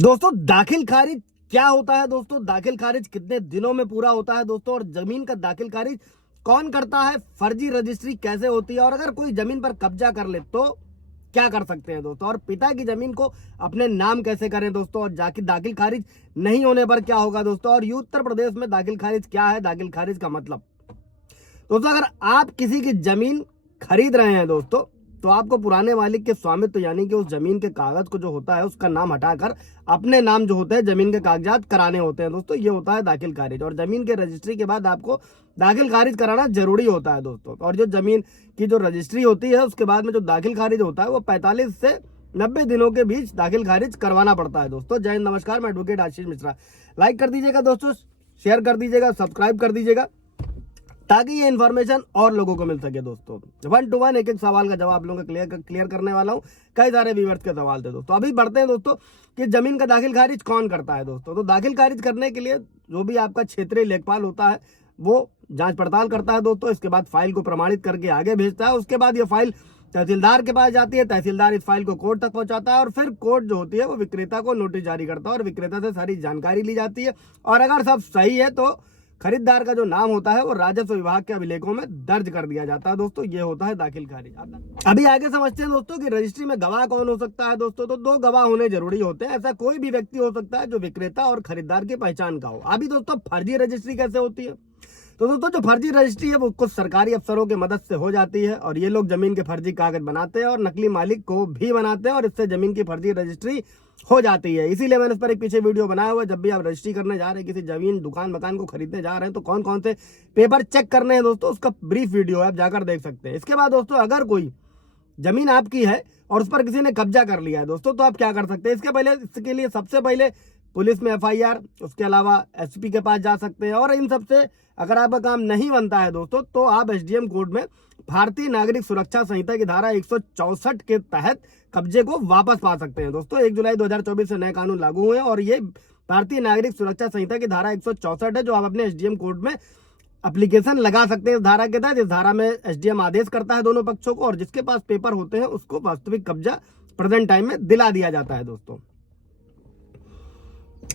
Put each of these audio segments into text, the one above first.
दोस्तों दाखिल खारिज क्या होता है? दोस्तों दाखिल खारिज कितने दिनों में पूरा होता है दोस्तों? और जमीन का दाखिल खारिज कौन करता है? फर्जी रजिस्ट्री कैसे होती है? और अगर कोई जमीन पर कब्जा कर ले तो क्या कर सकते हैं दोस्तों? और पिता की जमीन को अपने नाम कैसे करें दोस्तों? और जाके दाखिल खारिज नहीं होने पर क्या होगा दोस्तों? और उत्तर प्रदेश में दाखिल खारिज क्या है? दाखिल खारिज का मतलब दोस्तों, अगर आप किसी की जमीन खरीद रहे हैं दोस्तों, तो आपको पुराने मालिक के स्वामित्व यानी कि उस जमीन के कागज को जो होता है उसका नाम हटाकर अपने नाम जो होते हैं जमीन के कागजात कराने होते हैं दोस्तों। ये होता है दाखिल खारिज। और जमीन के रजिस्ट्री के बाद आपको दाखिल खारिज कराना जरूरी होता है दोस्तों। और जो जमीन की जो रजिस्ट्री होती है उसके बाद में जो दाखिल खारिज होता है वो 45 से 90 दिनों के बीच दाखिल खारिज करवाना पड़ता है दोस्तों। जय हिंद, नमस्कार, मैं एडवोकेट आशीष मिश्रा। लाइक कर दीजिएगा दोस्तों, शेयर कर दीजिएगा, सब्सक्राइब कर दीजिएगा ताकि ये इन्फॉर्मेशन और लोगों को मिल सके दोस्तों। 1 to 1 एक एक सवाल का जवाब लोगों का क्लियर करने वाला हूँ। कई सारे व्यूअर्स के सवाल थे दोस्तों। अभी बढ़ते हैं दोस्तों कि जमीन का दाखिल खारिज कौन करता है दोस्तों। तो दाखिल खारिज करने के लिए जो भी आपका क्षेत्रीय लेखपाल होता है वो जांच पड़ताल करता है दोस्तों। इसके बाद फाइल को प्रमाणित करके आगे भेजता है। उसके बाद ये फाइल तहसीलदार के पास जाती है। तहसीलदार इस फाइल को कोर्ट तक पहुंचाता है और फिर कोर्ट जो होती है वो विक्रेता को नोटिस जारी करता है और विक्रेता से सारी जानकारी ली जाती है। और अगर सब सही है तो खरीदार का जो नाम होता है वो राजस्व विभाग के अभिलेखों में दर्ज कर दिया जाता है दोस्तों। ये होता है दाखिल खारिज। अभी आगे समझते हैं दोस्तों कि रजिस्ट्री में गवाह कौन हो सकता है दोस्तों। तो 2 गवाह होने जरूरी होते हैं। ऐसा कोई भी व्यक्ति हो सकता है जो विक्रेता और खरीदार की पहचान का हो। अभी दोस्तों फर्जी रजिस्ट्री कैसे होती है? तो दोस्तों जो फर्जी रजिस्ट्री है वो कुछ सरकारी अफसरों की मदद से हो जाती है और ये लोग जमीन के फर्जी कागज बनाते हैं और नकली मालिक को भी बनाते हैं और इससे जमीन की फर्जी रजिस्ट्री हो जाती है। इसीलिए मैंने इस पर एक पीछे वीडियो बनाया हुआ है। जब भी आप रजिस्ट्री करने जा रहे हैं, किसी जमीन दुकान मकान को खरीदने जा रहे हैं, तो कौन कौन से पेपर चेक करने हैं दोस्तों उसका ब्रीफ वीडियो है, आप जाकर देख सकते हैं। इसके बाद दोस्तों अगर कोई जमीन आपकी है और उस पर किसी ने कब्जा कर लिया है दोस्तों, तो आप क्या कर सकते हैं? इसके लिए सबसे पहले पुलिस में एफआईआर, उसके अलावा एसपी के पास जा सकते हैं। और इन सबसे अगर आपका काम नहीं बनता है दोस्तों तो आप एसडीएम कोर्ट में भारतीय नागरिक सुरक्षा संहिता की धारा 164 के तहत कब्जे को वापस पा सकते हैं दोस्तों। 1 जुलाई 2024 से नए कानून लागू हुए हैं और ये भारतीय नागरिक सुरक्षा संहिता की धारा 164 है जो आप अपने एसडीएम कोर्ट में एप्लीकेशन लगा सकते हैं इस धारा के तहत। इस धारा में एसडीएम आदेश करता है दोनों पक्षों को और जिसके पास पेपर होते हैं उसको वास्तविक कब्जा प्रेजेंट टाइम में दिला दिया जाता है दोस्तों।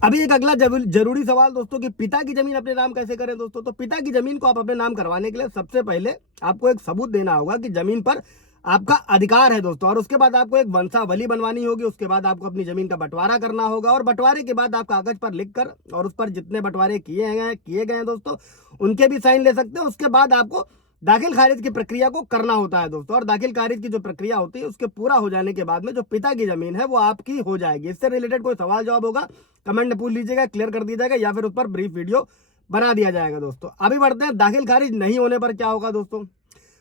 अभी एक अगला जरूरी सवाल दोस्तों कि पिता की जमीन अपने नाम कैसे करें दोस्तों। तो पिता की जमीन को आप अपने नाम करवाने के लिए सबसे पहले आपको एक सबूत देना होगा कि जमीन पर आपका अधिकार है दोस्तों। और उसके बाद आपको एक वंशावली बनवानी होगी। उसके बाद आपको अपनी जमीन का बंटवारा करना होगा और बंटवारे के बाद आप कागज पर लिखकर और उस पर जितने बंटवारे किए गए हैं दोस्तों उनके भी साइन ले सकते हैं। उसके बाद आपको दाखिल खारिज की प्रक्रिया को करना होता है दोस्तों। और दाखिल खारिज की जो प्रक्रिया होती है उसके पूरा हो जाने के बाद में जो पिता की जमीन है वो आपकी हो जाएगी। इससे रिलेटेड कोई सवाल जवाब होगा कमेंट में पूछ लीजिएगा, क्लियर कर दिया जाएगा या फिर उस पर ब्रीफ वीडियो बना दिया जाएगा दोस्तों। अभी बढ़ते हैं दाखिल खारिज नहीं होने पर क्या होगा दोस्तों।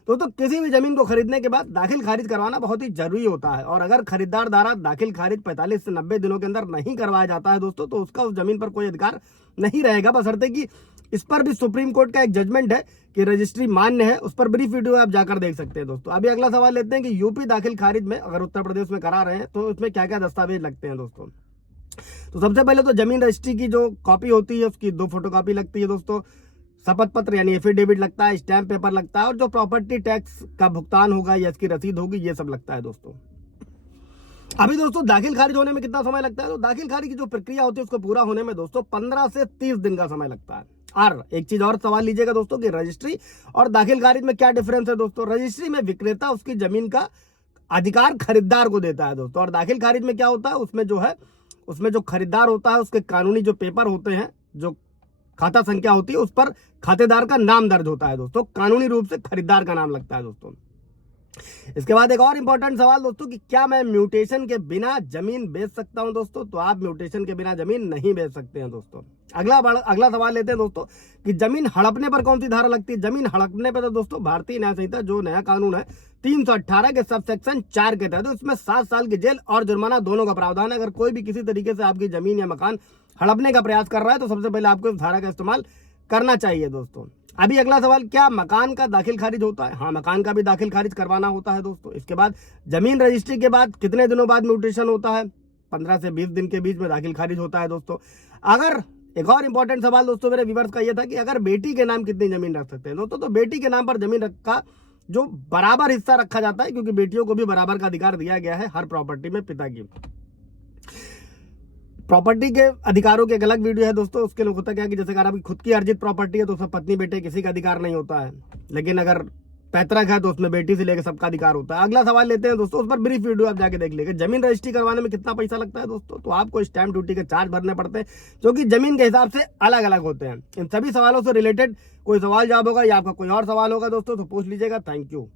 दोस्तों किसी भी जमीन को खरीदने के बाद दाखिल खारिज करवाना बहुत ही जरूरी होता है। और अगर खरीदार द्वारा दाखिल खारिज 45 से 90 दिनों के अंदर नहीं करवाया जाता है दोस्तों तो उसका उस जमीन पर कोई अधिकार नहीं रहेगा, बशर्ते कि इस पर भी सुप्रीम कोर्ट का एक जजमेंट है कि रजिस्ट्री मान्य है। उस पर ब्रीफ वीडियो आप जाकर देख सकते हैं दोस्तों। अभी अगला सवाल लेते हैं कि यूपी दाखिल खारिज में अगर उत्तर प्रदेश में करा रहे हैं तो उसमें क्या क्या दस्तावेज लगते हैं दोस्तों। तो सबसे पहले तो जमीन रजिस्ट्री की जो कॉपी होती है उसकी 2 फोटोकॉपी लगती है दोस्तों। शपथ पत्र यानी एफिडेविट लगता है, स्टैम्प पेपर लगता है और जो प्रॉपर्टी टैक्स का भुगतान होगा या इसकी रसीद होगी ये सब लगता है दोस्तों। अभी दोस्तों दाखिल खारिज होने में कितना समय लगता है? तो दाखिल खारिज की जो प्रक्रिया होती है उसको पूरा होने में दोस्तों 15 से 30 दिन का समय लगता है। और एक चीज और सवाल लीजिएगा दोस्तों कि रजिस्ट्री और दाखिल खारिज में क्या डिफरेंस है दोस्तों। रजिस्ट्री में विक्रेता उसकी जमीन का अधिकार खरीदार को देता है दोस्तों। और दाखिल खारिज में क्या होता है, उसमें जो खरीदार होता है उसके कानूनी जो पेपर होते हैं, जो खाता संख्या होती है उस पर खातेदार का नाम दर्ज होता है दोस्तों। कानूनी रूप से खरीदार का नाम लगता है दोस्तों। इसके बाद एक और इंपॉर्टेंट सवाल दोस्तों कि क्या मैं म्यूटेशन के बिना जमीन बेच सकता हूं दोस्तों। तो आप म्यूटेशन के बिना जमीन नहीं बेच सकते हैं दोस्तों। अगला सवाल लेते हैं दोस्तों कि जमीन हड़पने पर कौन सी धारा लगती है। जमीन हड़पने पर तो दोस्तों भारतीय न्याय संहिता जो नया कानून है 318 के सब सेक्शन 4 के तहत इसमें 7 साल की जेल और जुर्माना दोनों का प्रावधान है। अगर कोई भी किसी तरीके से आपकी जमीन या मकान हड़पने का प्रयास कर रहा है तो सबसे पहले आपको इस धारा का इस्तेमाल करना चाहिए दोस्तों। अभी अगला सवाल, क्या मकान का दाखिल खारिज होता है? हाँ, मकान का भी दाखिल खारिज करवाना होता है दोस्तों। इसके बाद जमीन रजिस्ट्री के बाद कितने दिनों बाद म्यूटेशन होता है? 15 से 20 दिन के बीच में दाखिल खारिज होता है दोस्तों। अगर एक और इंपॉर्टेंट सवाल दोस्तों मेरे व्यूअर्स का यह था कि अगर बेटी के नाम कितनी जमीन रख सकते हैं दोस्तों। तो बेटी के नाम पर जमीन का जो बराबर हिस्सा रखा जाता है क्योंकि बेटियों को भी बराबर का अधिकार दिया गया है हर प्रॉपर्टी में पिता की। प्रॉपर्टी के अधिकारों की एक अलग वीडियो है दोस्तों। उसके लिए होता क्या है कि जैसे अगर आपकी खुद की अर्जित प्रॉपर्टी है तो उसमें पत्नी बेटे किसी का अधिकार नहीं होता है, लेकिन अगर पैतृक है तो उसमें बेटी से लेकर सबका अधिकार होता है। अगला सवाल लेते हैं दोस्तों, उस पर ब्रीफ वीडियो आप जाके देख लीजिए। जमीन रजिस्ट्री करवाने में कितना पैसा लगता है दोस्तों, तो आपको स्टैंप ड्यूटी के चार्ज भरने पड़ते हैं जो कि जमीन के हिसाब से अलग अलग होते हैं। इन सभी सवालों से रिलेटेड कोई सवाल जवाब होगा या आपका कोई और सवाल होगा दोस्तों तो पूछ लीजिएगा। Thank you.